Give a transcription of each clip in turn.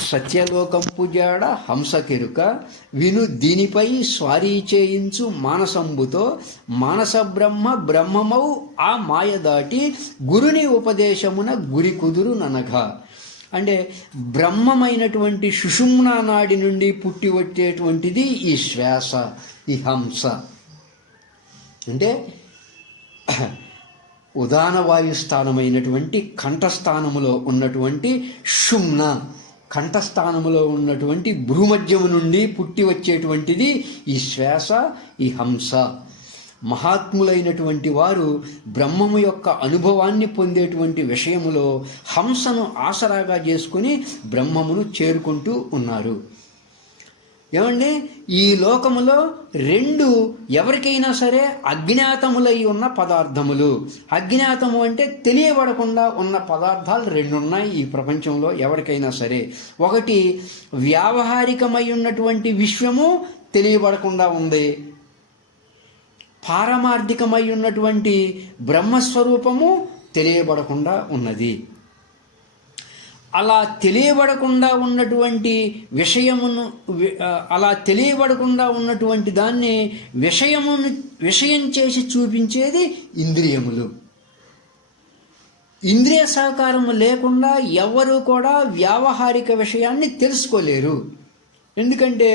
సత్యలోకంపు జాడ హంసకెరుక విను దీనిపై స్వారీ చేయించు మానసంబుతో మానస బ్రహ్మ బ్రహ్మమౌ ఆ మాయ దాటి గురుని ఉపదేశమున గురి కుదురు ననఘ. అంటే బ్రహ్మమైనటువంటి సుషుమ్నా నాడి నుండి పుట్టి వచ్చేటువంటిది ఈ శ్వాస ఈ హంస. అంటే ఉదాన వాయుస్థానమైనటువంటి కంఠస్థానములో ఉన్నటువంటి షుమ్న కంఠస్థానములో ఉన్నటువంటి భూమధ్యము నుండి పుట్టి వచ్చేటువంటిది ఈ శ్వాస ఈ హంస. మహాత్ములైనటువంటి వారు బ్రహ్మము యొక్క అనుభవాన్ని పొందేటువంటి విషయములో హంసను ఆసరాగా చేసుకుని బ్రహ్మమును చేరుకుంటూ ఉన్నారు. ఏమండి? ఈ లోకములో రెండు ఎవరికైనా సరే అజ్ఞాతములై ఉన్న పదార్థములు. అజ్ఞాతము అంటే తెలియబడకుండా ఉన్న పదార్థాలు రెండు ఉన్నాయి ఈ ప్రపంచంలో ఎవరికైనా సరే. ఒకటి వ్యావహారికమై ఉన్నటువంటి విశ్వము తెలియబడకుండా ఉంది. పారమార్థికమై ఉన్నటువంటి బ్రహ్మస్వరూపము తెలియబడకుండా ఉన్నది. అలా తెలియబడకుండా ఉన్నటువంటి విషయమును అలా తెలియబడకుండా ఉన్నటువంటి దాన్ని విషయమును విషయం చేసి చూపించేది ఇంద్రియములు. ఇంద్రియ సహకారము లేకుండా ఎవరు కూడా వ్యావహారిక విషయాన్ని తెలుసుకోలేరు. ఎందుకంటే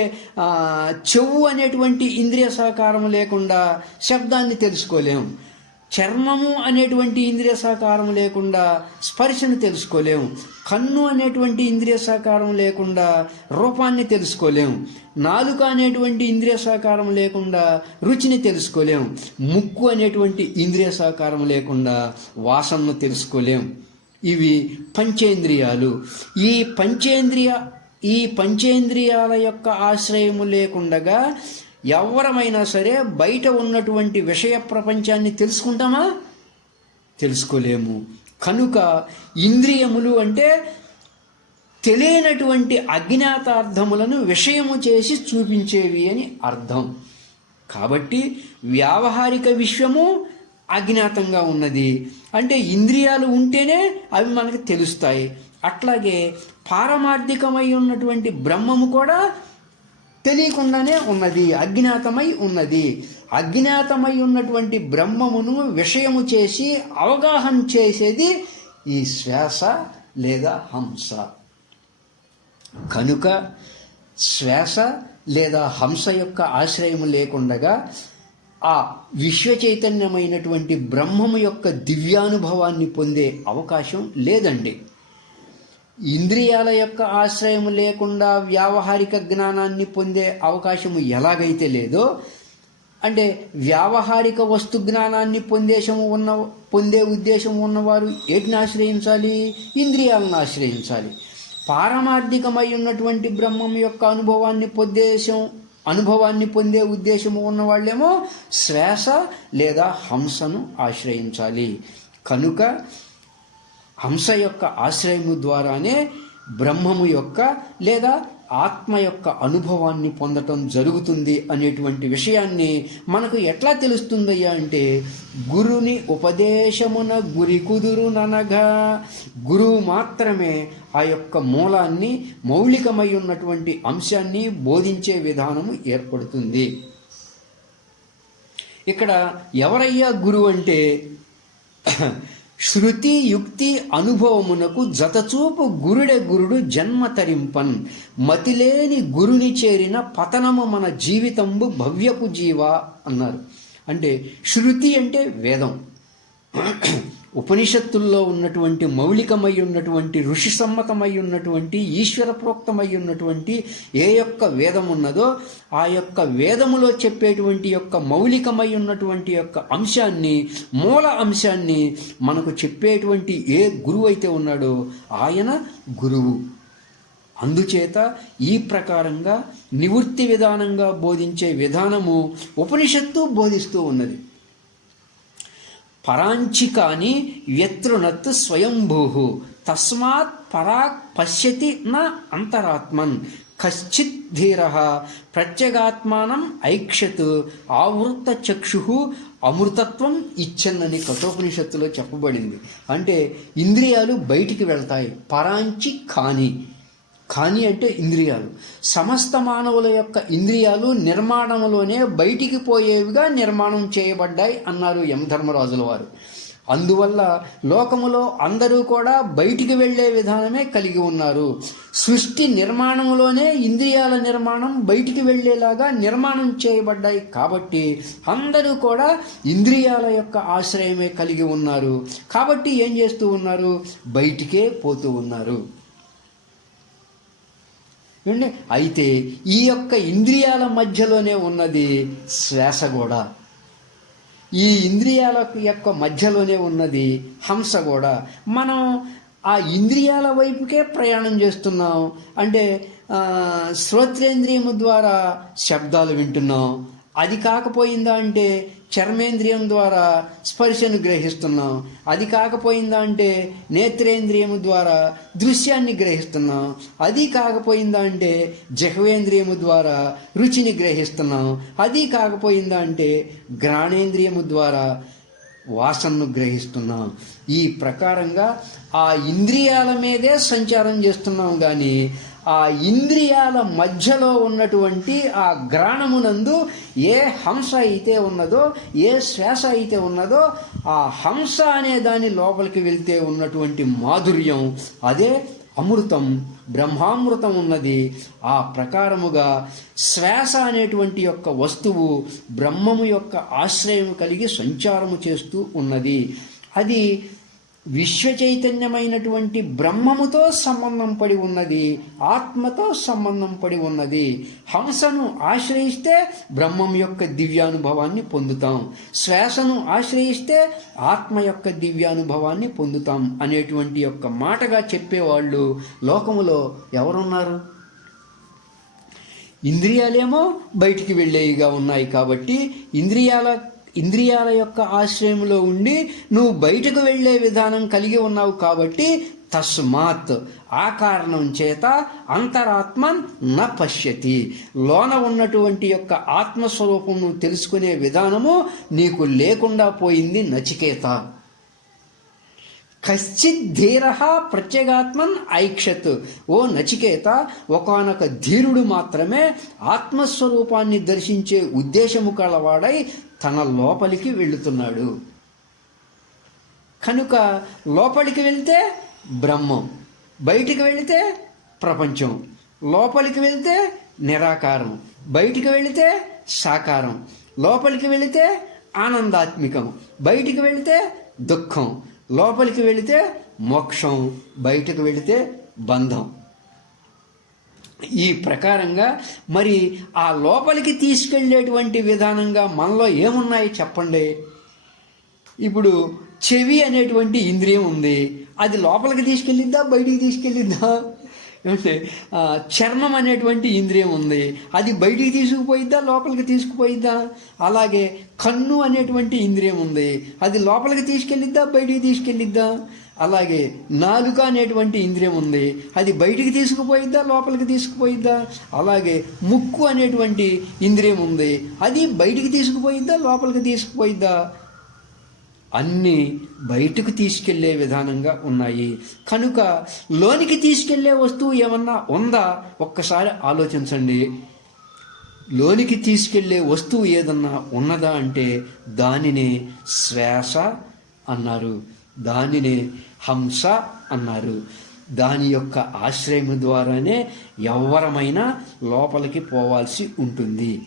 చెవు అనేటువంటి ఇంద్రియ సహకారం లేకుండా శబ్దాన్ని తెలుసుకోలేము చర్మము అనేటువంటి ఇంద్రియ సహకారం లేకుండా స్పర్శను తెలుసుకోలేం కన్ను అనేటువంటి ఇంద్రియ సహకారం లేకుండా రూపాన్ని తెలుసుకోలేం నాలుక అనేటువంటి ఇంద్రియ సహకారం లేకుండా రుచిని తెలుసుకోలేం ముక్కు అనేటువంటి ఇంద్రియ సహకారం లేకుండా వాసనను తెలుసుకోలేం ఇవి పంచేంద్రియాలు. ఈ పంచేంద్రియ ఈ పంచేంద్రియాల యొక్క ఆశ్రయము లేకుండగా ఎవరమైనా సరే బయట ఉన్నటువంటి విషయ ప్రపంచాన్ని తెలుసుకుంటామా? తెలుసుకోలేము. కనుక ఇంద్రియములు అంటే తెలియనటువంటి అజ్ఞాతార్థములను విషయము చేసి చూపించేవి అని అర్థం. కాబట్టి వ్యావహారిక విశ్వము అజ్ఞాతంగా ఉన్నది. అంటే ఇంద్రియాలు ఉంటేనే అవి మనకు తెలుస్తాయి. అట్లాగే పారమార్థికమై ఉన్నటువంటి బ్రహ్మము కూడా తెలియకుండానే ఉన్నది. అజ్ఞాతమై ఉన్నది. అజ్ఞాతమై ఉన్నటువంటి బ్రహ్మమును విషయము చేసి అవగాహన చేసేది ఈ శ్వాస లేదా హంస. కనుక శ్వాస లేదా హంస యొక్క ఆశ్రయము లేకుండగా ఆ విశ్వ చైతన్యమైనటువంటి బ్రహ్మము యొక్క దివ్యానుభవాన్ని పొందే అవకాశం లేదండి. ఇంద్రియాల యొక్క ఆశ్రయం లేకుండా వ్యావహారిక జ్ఞానాన్ని పొందే అవకాశము ఎలాగైతే లేదో అంటే వ్యావహారిక వస్తు జ్ఞానాన్ని పొందేశము ఉన్న పొందే ఉద్దేశం ఉన్నవారు ఏటిని ఆశ్రయించాలి? ఇంద్రియాలను ఆశ్రయించాలి. పారమార్థికమై ఉన్నటువంటి బ్రహ్మం యొక్క అనుభవాన్ని పొందేశం అనుభవాన్ని పొందే ఉద్దేశము ఉన్నవాళ్ళేమో శ్వాస లేదా హంసను ఆశ్రయించాలి. కనుక హంస యొక్క ఆశ్రయము ద్వారానే బ్రహ్మము యొక్క లేదా ఆత్మ యొక్క అనుభవాన్ని పొందటం జరుగుతుంది అనేటువంటి విషయాన్ని మనకు ఎట్లా తెలుస్తుందయ్యా అంటే గురుని ఉపదేశమున గురి కుదురుననగా గురువు మాత్రమే ఆ యొక్క మూలాన్ని మౌలికమై ఉన్నటువంటి అంశాన్ని బోధించే విధానము ఏర్పడుతుంది. ఇక్కడ ఎవరయ్యా గురువు అంటే శృతి యుక్తి అనుభవమునకు జతచూపు గురుడే గురుడు జన్మ తరింపన్. మతిలేని గురుని చేరిన పతనము మన జీవితంబు భవ్యపు జీవ అన్నారు. అంటే శృతి అంటే వేదం. ఉపనిషత్తుల్లో ఉన్నటువంటి మౌలికమై ఉన్నటువంటి ఋషి సమ్మతమై ఉన్నటువంటి ఈశ్వర ప్రోక్తమై ఉన్నటువంటి ఏ యొక్క వేదం ఉన్నదో ఆ యొక్క వేదములో చెప్పేటువంటి యొక్క మౌలికమై ఉన్నటువంటి యొక్క అంశాన్ని మూల అంశాన్ని మనకు చెప్పేటువంటి ఏ గురువు అయితే ఉన్నాడో ఆయన గురువు. అందుచేత ఈ ప్రకారంగా నివృత్తి విధానంగా బోధించే విధానము ఉపనిషత్తు బోధిస్తూ ఉన్నది. పరాంచికాని వ్యతృణత్ స్వయంభూ. తస్మాత్ పరాక్ పశ్యతి న అంతరాత్మన్. కశ్చిత్ ధీర. ప్రత్యేగాత్మానం ఐక్షత్. ఆవృత చక్షు అమృతత్వం ఇచ్చన్నని కఠోపనిషత్తులో చెప్పబడింది. అంటే ఇంద్రియాలు బయటికి వెళ్తాయి. పరాంచి కాని. కానీ అంటే ఇంద్రియాలు. సమస్త మానవుల యొక్క ఇంద్రియాలు నిర్మాణంలోనే బయటికి పోయేవిగా నిర్మాణం చేయబడ్డాయి అన్నారు యమధర్మరాజుల వారు. అందువల్ల లోకములో అందరూ కూడా బయటికి వెళ్ళే విధానమే కలిగి ఉన్నారు. సృష్టి నిర్మాణంలోనే ఇంద్రియాల నిర్మాణం బయటికి వెళ్ళేలాగా నిర్మాణం చేయబడ్డాయి కాబట్టి అందరూ కూడా ఇంద్రియాల యొక్క ఆశ్రయమే కలిగి ఉన్నారు. కాబట్టి ఏం చేస్తూ ఉన్నారు? బయటికే పోతూ ఉన్నారు. ఏమండి? అయితే ఈ యొక్క ఇంద్రియాల మధ్యలోనే ఉన్నది శ్వాస కూడా ఈ ఇంద్రియాల యొక్క మధ్యలోనే ఉన్నది హంస కూడా మనం ఆ ఇంద్రియాల వైపుకే ప్రయాణం చేస్తున్నాం. అంటే శ్రోత్రేంద్రియము ద్వారా శబ్దాలు వింటున్నాం. అది కాకపోయిందా అంటే చర్మేంద్రియం ద్వారా స్పర్శను గ్రహిస్తున్నాం. అది కాకపోయిందా అంటే నేత్రేంద్రియము ద్వారా దృశ్యాన్ని గ్రహిస్తున్నాం. అది కాకపోయిందా అంటే జహవేంద్రియము ద్వారా రుచిని గ్రహిస్తున్నాం. అది కాకపోయిందా అంటే గ్రాణేంద్రియము ద్వారా వాసనను గ్రహిస్తున్నాం. ఈ ప్రకారంగా ఆ ఇంద్రియాల మీదే సంచారం చేస్తున్నాం కానీ ఆ ఇంద్రియాల మధ్యలో ఉన్నటువంటి ఆ గ్రాణమునందు ఏ హంస అయితే ఉన్నదో ఏ శ్వాస అయితే ఉన్నదో ఆ హంస అనే దాని లోపలికి వెళ్తే ఉన్నటువంటి మాధుర్యం అదే అమృతం బ్రహ్మామృతం ఉన్నది. ఆ ప్రకారముగా శ్వాస అనేటువంటి యొక్క వస్తువు బ్రహ్మము యొక్క ఆశ్రయం కలిగి సంచారము చేస్తూ ఉన్నది. అది విశ్వచైతన్యమైనటువంటి బ్రహ్మముతో సంబంధం పడి ఉన్నది ఆత్మతో సంబంధం పడి ఉన్నది. హంసను ఆశ్రయిస్తే బ్రహ్మం యొక్క దివ్యానుభవాన్ని పొందుతాం. శ్వాసను ఆశ్రయిస్తే ఆత్మ యొక్క దివ్యానుభవాన్ని పొందుతాం అనేటువంటి యొక్క మాటగా చెప్పేవాళ్ళు లోకములో ఎవరున్నారు? ఇంద్రియాలేమో బయటికి వెళ్ళేవిగా ఉన్నాయి కాబట్టి ఇంద్రియాల ఇంద్రియాల యొక్క ఆశ్రయంలో ఉండి నువ్వు బయటకు వెళ్ళే విధానం కలిగి ఉన్నావు కాబట్టి తస్మాత్. ఆ కారణం చేత అంతరాత్మ న పశ్యతి. లోన ఉన్నటువంటి యొక్క ఆత్మస్వరూపం తెలుసుకునే విధానము నీకు లేకుండా పోయింది నచికేత. కశ్చిత్ ధీర ప్రత్యేగాత్మన్ ఐక్షత్. ఓ నచికేత ఒకనొక ధీరుడు మాత్రమే ఆత్మస్వరూపాన్ని దర్శించే ఉద్దేశము కలవాడై తన లోపలికి వెళుతున్నాడు కనుక లోపలికి వెళ్తే బ్రహ్మం బయటికి వెళితే ప్రపంచం లోపలికి వెళితే నిరాకారం బయటికి వెళితే సాకారం లోపలికి వెళితే ఆనందాత్మికం బయటికి వెళితే దుఃఖం లోపలికి వెళితే మోక్షం బయటకు వెళితే బంధం. ఈ ప్రకారంగా మరి ఆ లోపలికి తీసుకెళ్ళేటువంటి విధానంగా మనలో ఏమున్నాయి చెప్పండి? ఇప్పుడు చెవి అనేటువంటి ఇంద్రియం ఉంది. అది లోపలికి తీసుకెళ్ళిద్దా బయటికి తీసుకెళ్ళిద్దా? ఏమంటే చర్మం అనేటువంటి ఇంద్రియం ఉంది. అది బయటికి తీసుకుపోయిద్దా లోపలికి తీసుకుపోయిద్దా? అలాగే కన్ను అనేటువంటి ఇంద్రియం ఉంది. అది లోపలికి తీసుకెళ్ళిద్దా బయటికి తీసుకెళ్ళిద్దా? అలాగే నాలుక అనేటువంటి ఇంద్రియం ఉంది. అది బయటికి తీసుకుపోయిద్దా లోపలికి తీసుకుపోయిద్దా? అలాగే ముక్కు అనేటువంటి ఇంద్రియం ఉంది. అది బయటికి తీసుకుపోయిద్దా లోపలికి తీసుకుపోయిద్దా? అన్నీ బయటకు తీసుకెళ్ళే విధానంగా ఉన్నాయి. కనుక లోనికి తీసుకెళ్ళే వస్తువు ఏమన్నా ఉందా? ఒక్కసారి ఆలోచించండి. లోనికి తీసుకెళ్ళే వస్తువు ఏదన్నా ఉన్నదా అంటే దానిని శ్వాస అన్నారు. దానినే హంస అన్నారు. దాని యొక్క ఆశ్రయం ద్వారానే ఎవరమైనా లోపలికి పోవాల్సి ఉంటుంది.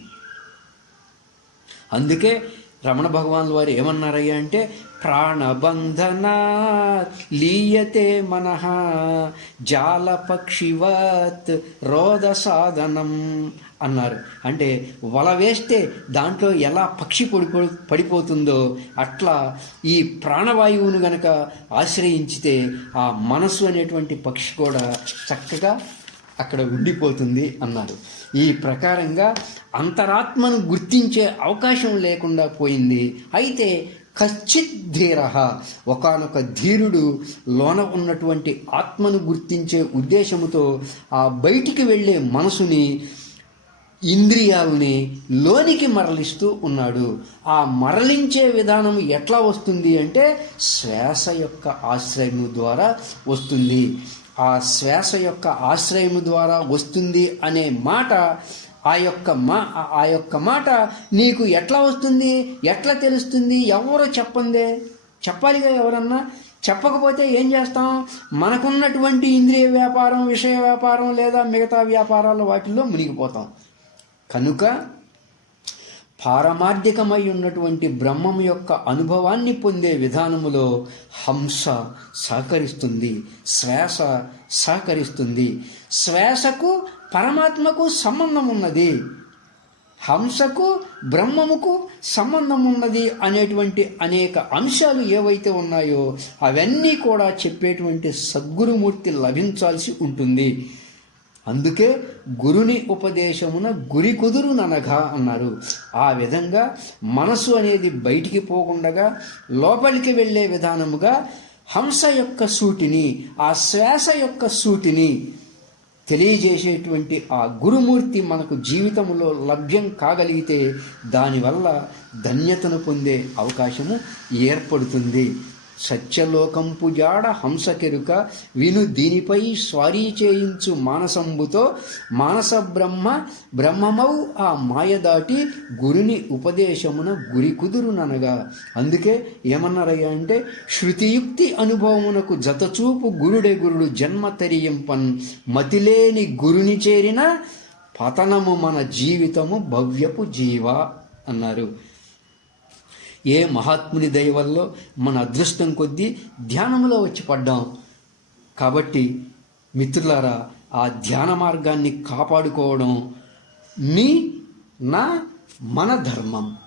అందుకే రమణ భగవాన్లు వారు ఏమన్నారయ్యా అంటే ప్రాణబంధన లీయతే మనః జాలపక్షివత్ రోద సాధనం అన్నారు. అంటే వల వేస్తే దాంట్లో ఎలా పక్షి పడిపో పడిపోతుందో అట్లా ఈ ప్రాణవాయువును గనక ఆశ్రయించితే ఆ మనసు అనేటువంటి పక్షి కూడా చక్కగా అక్కడ ఉండిపోతుంది అన్నారు. ఈ ప్రకారంగా అంతరాత్మను గుర్తించే అవకాశం లేకుండా పోయింది. అయితే కశ్చిత్ ధీర ఒకనొక ధీరుడు లోన ఉన్నటువంటి ఆత్మను గుర్తించే ఉద్దేశముతో ఆ బయటికి వెళ్ళే మనసుని ఇంద్రియాలని లోనికి మరలిస్తూ ఉన్నాడు. ఆ మరలించే విధానం ఎట్లా వస్తుంది అంటే శ్వాస యొక్క ఆశ్రయం ద్వారా వస్తుంది. ఆ శ్వాస యొక్క ఆశ్రయము ద్వారా వస్తుంది అనే మాట ఆ యొక్క మా ఆ యొక్క మాట నీకు ఎట్లా వస్తుంది? ఎట్లా తెలుస్తుంది? ఎవరో చెప్పందే? చెప్పాలిగా ఎవరన్నా? చెప్పకపోతే ఏం చేస్తాం? మనకున్నటువంటి ఇంద్రియ వ్యాపారం విషయ వ్యాపారం లేదా మిగతా వ్యాపారాలు వాటిల్లో మునిగిపోతాం. కనుక పారమార్థికమై ఉన్నటువంటి బ్రహ్మం యొక్క అనుభవాన్ని పొందే విధానములో హంస సహకరిస్తుంది శ్వాస సహకరిస్తుంది. శ్వాసకు పరమాత్మకు సంబంధం ఉన్నది హంసకు బ్రహ్మముకు సంబంధం ఉన్నది అనేటువంటి అనేక అంశాలు ఏవైతే ఉన్నాయో అవన్నీ కూడా చెప్పేటువంటి సద్గురుమూర్తి లభించాల్సి ఉంటుంది. అందుకే గురుని ఉపదేశమున గురి కుదురుననగా అన్నారు. ఆ విధంగా మనసు అనేది బయటికి పోకుండగా లోపలికి వెళ్ళే విధానముగా హంస యొక్క సూటిని ఆ శ్వాస యొక్క సూటిని తెలియజేసేటువంటి ఆ గురుమూర్తి మనకు జీవితంలో లభ్యం కాగలిగితే దానివల్ల ధన్యతను పొందే అవకాశము ఏర్పడుతుంది. సత్యలోకంపు జాడ హంసకెరుక విను దీనిపై స్వారీ చేయించు మానసంబుతో మానస బ్రహ్మ బ్రహ్మమౌ ఆ మాయ దాటి గురుని ఉపదేశమున గురి కుదురుననగా. అందుకే ఏమన్నారయ్యా అంటే శృతియుక్తి అనుభవమునకు జతచూపు గురుడే గురుడు జన్మ తెరియింపన్ మతిలేని గురుని చేరిన పతనము మన జీవితము భవ్యపు జీవ అన్నారు. ఏ మహాత్ముని దయ వల్ల మన అదృష్టం కొద్దీ ధ్యానంలో వచ్చి పడ్డాం. కాబట్టి మిత్రులారా ఆ ధ్యాన మార్గాన్ని కాపాడుకోవడం నీ నా మన ధర్మం.